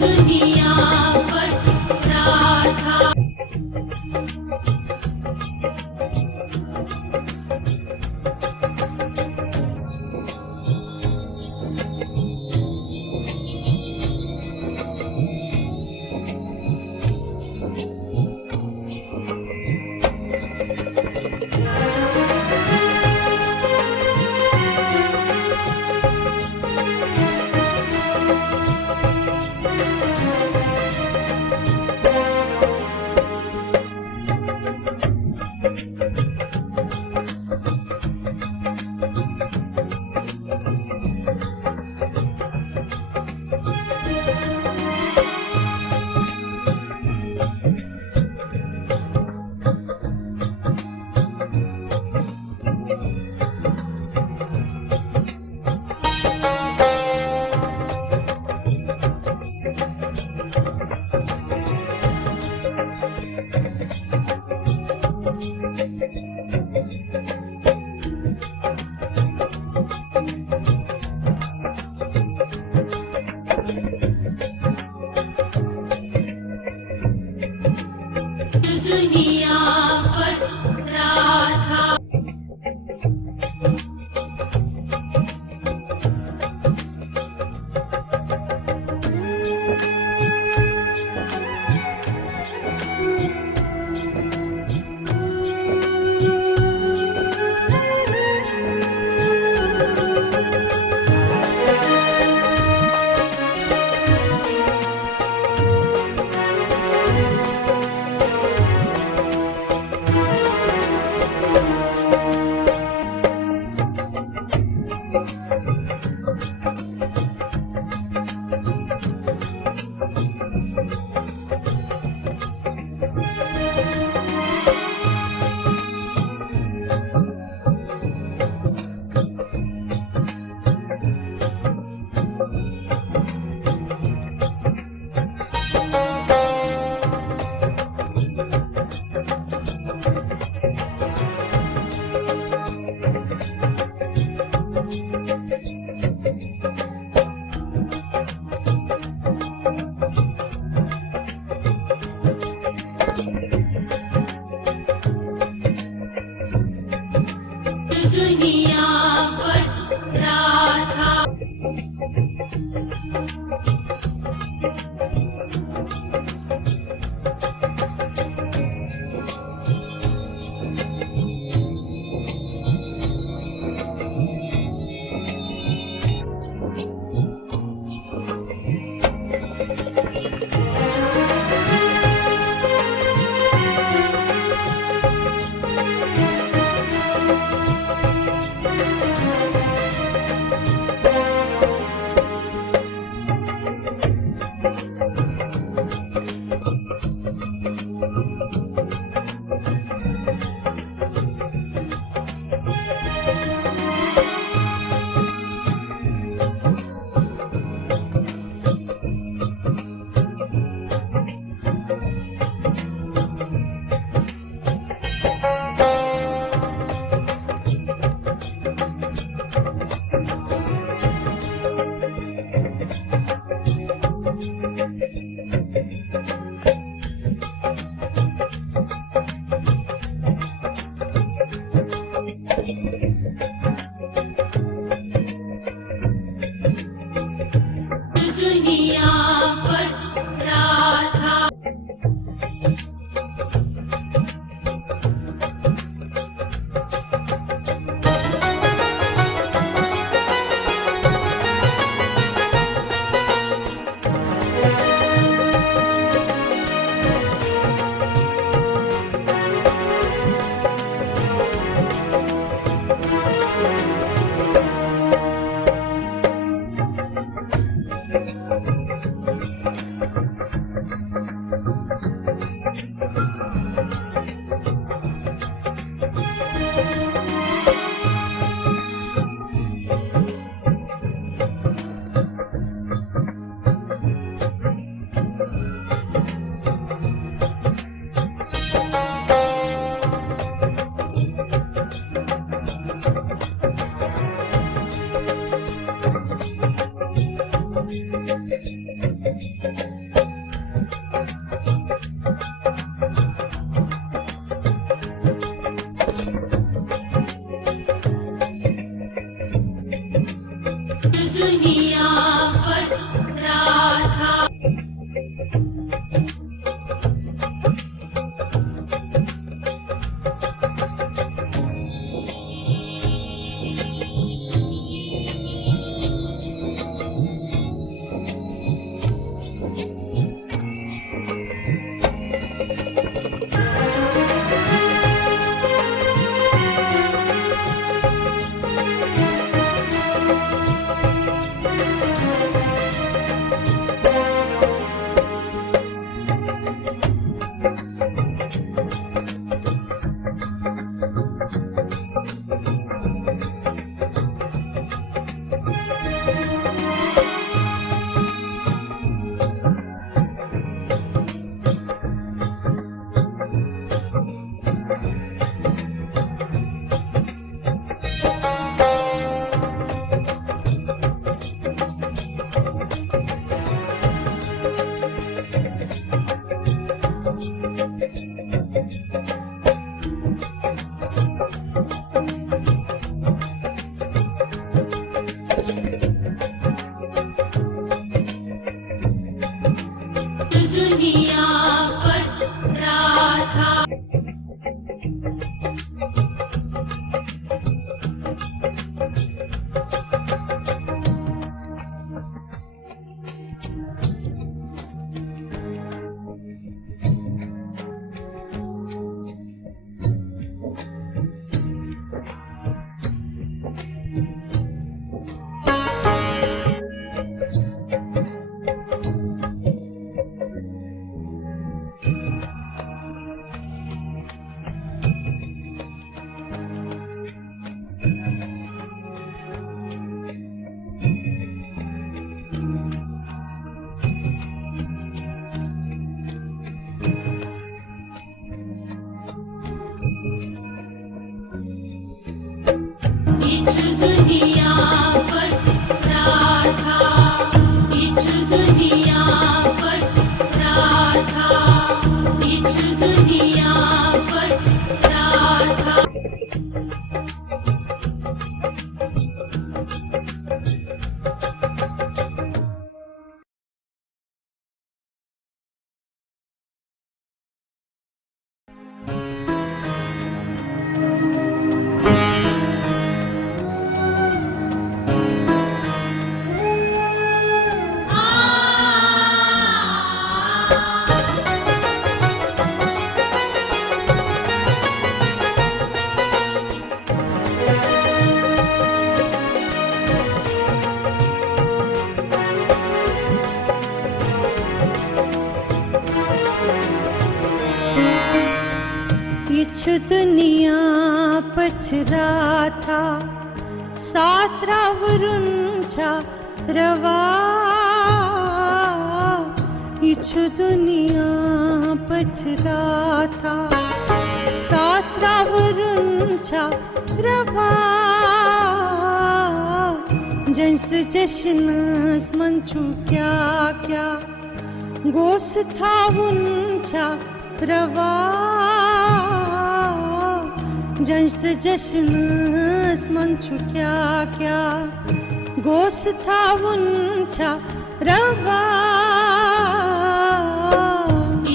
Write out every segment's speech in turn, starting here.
दुनिया बस राधा। दुनिया बस राधा। दुनिया पच राधा दुनिया पच राधा इच दुनिया पच राधा इच दुनिया पच राधा दुनिया पछरा था सात्रावरुंचा रवा इछु दुनिया पछरा था सात्रावरुंचा रवा जंस जश्नस मंचू क्या क्या गोस था उनचा रवा जंस जश्नस मंचू क्या क्या गोस था उनचा रवा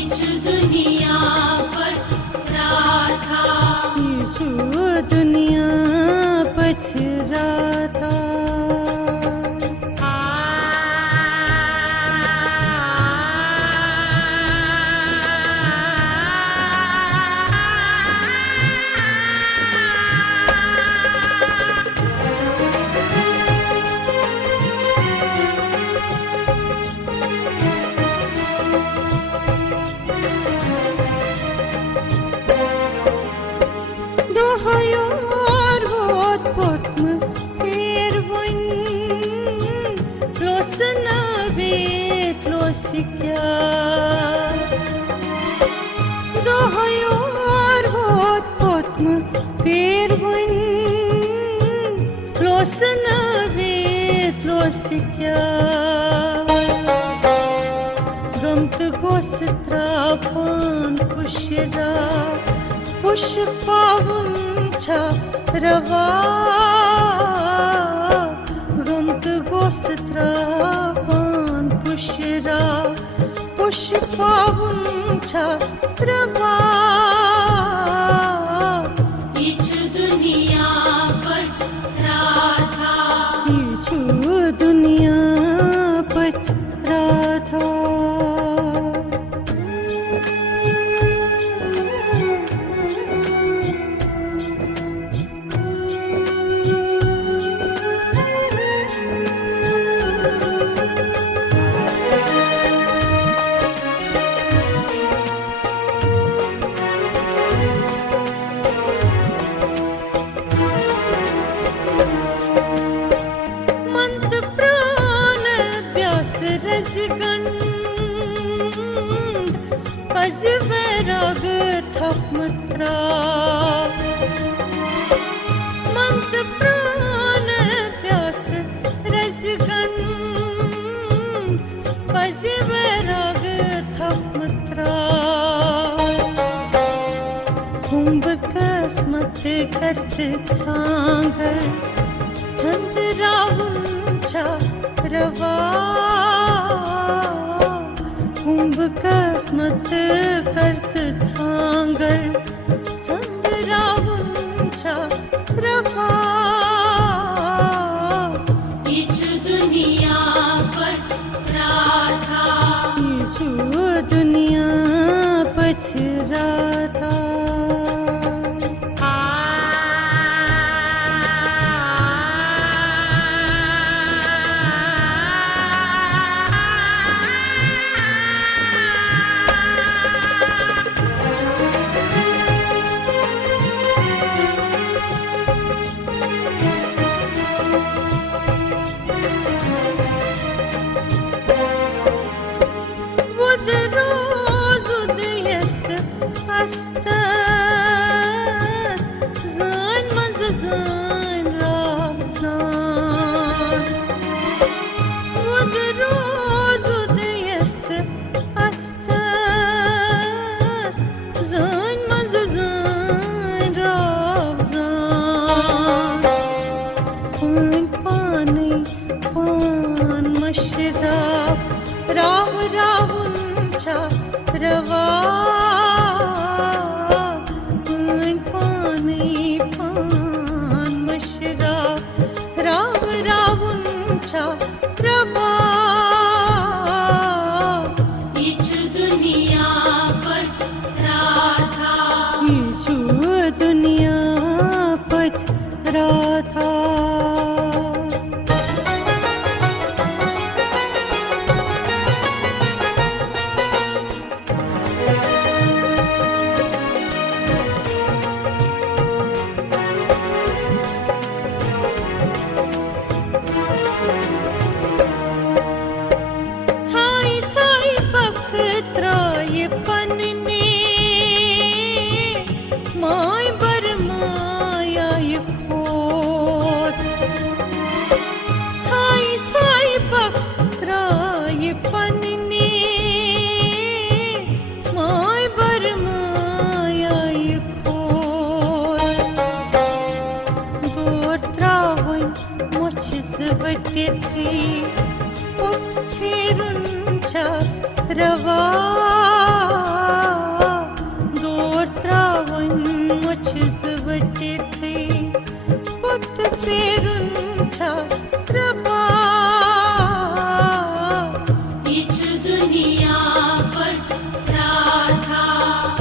इच दुनिया पच राधा इछु दुनिया पछरा था क्या दोहयोर होत पोत्म फेर वन लोसन वेत लोस क्या रमत गोस्त्रापन पुष्यरा पुष्पावं छ रवा रमत गोस्त्रापन पुष्यरा पुष्पावं छ रवा इच दुनिया पच राधा इछु दुनिया पच राधा पज़वैराग थपमत्रा मंत प्राण प्यास रसगन पज़वैराग थपमत्रा कसमत करत सांगर चंद्रावुंचा रवा कुंभ कसमत करत सांगर चंद्रावुंचा रवा इच दुनिया पचरा था इचु दुनिया पचरा था Astas zan maz zan razan Vod roz udayast astas zan maz zan razan Pan pani pan mashrab rav ravuncha rava Prabha etch दुनिया पचरा था इचु दुनिया पचरा था रवा दौर त्रावन मछस वटे थे पुत फेरुंचा रवा इच दुनिया पचरा था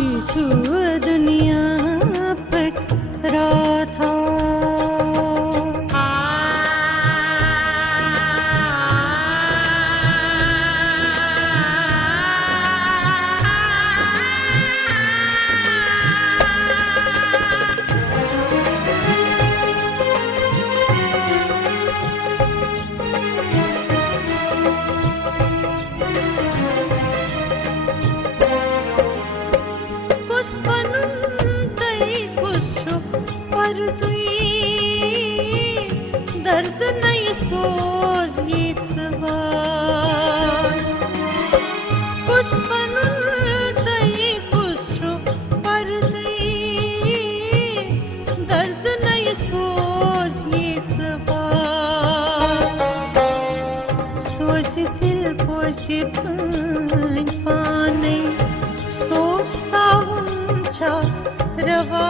इचु दुनिया पचरा था दर्द नहीं सोज येचवार कुस बनून तई कुसो परदई दर्द नहीं सोज येचवार सोज दिल पोसी पान पाने सो सावुंचा रवा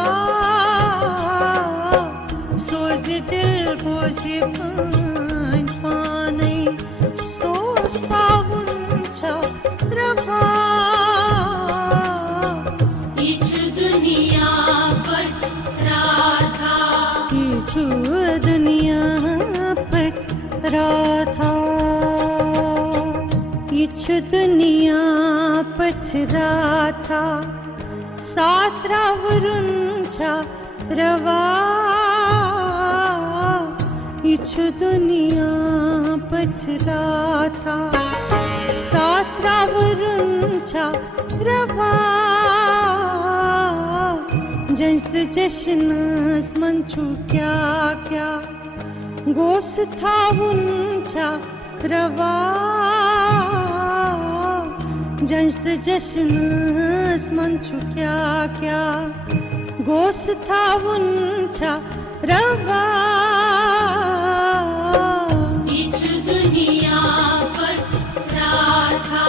सोज दिल बोझे पान पाने सो सावुंचा रवा इच दुनिया पचरा था इचु दुनिया पचरा था इचु दुनिया पचरा था साथ रावरुंचा रवा इचु दुनिया पचरा था साथ रावरुंचा रवा जंत जश्नस मंचू क्या क्या गोस था उनचा रवा जंस्त जश्नस मंचु क्या क्या गोस था उनचा रवा इच दुनिया पच राधा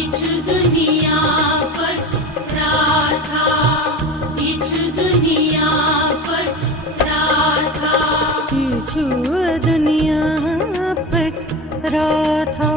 इच दुनिया पच राधा इच दुनिया पच राधा किछु दुनिया पच राधा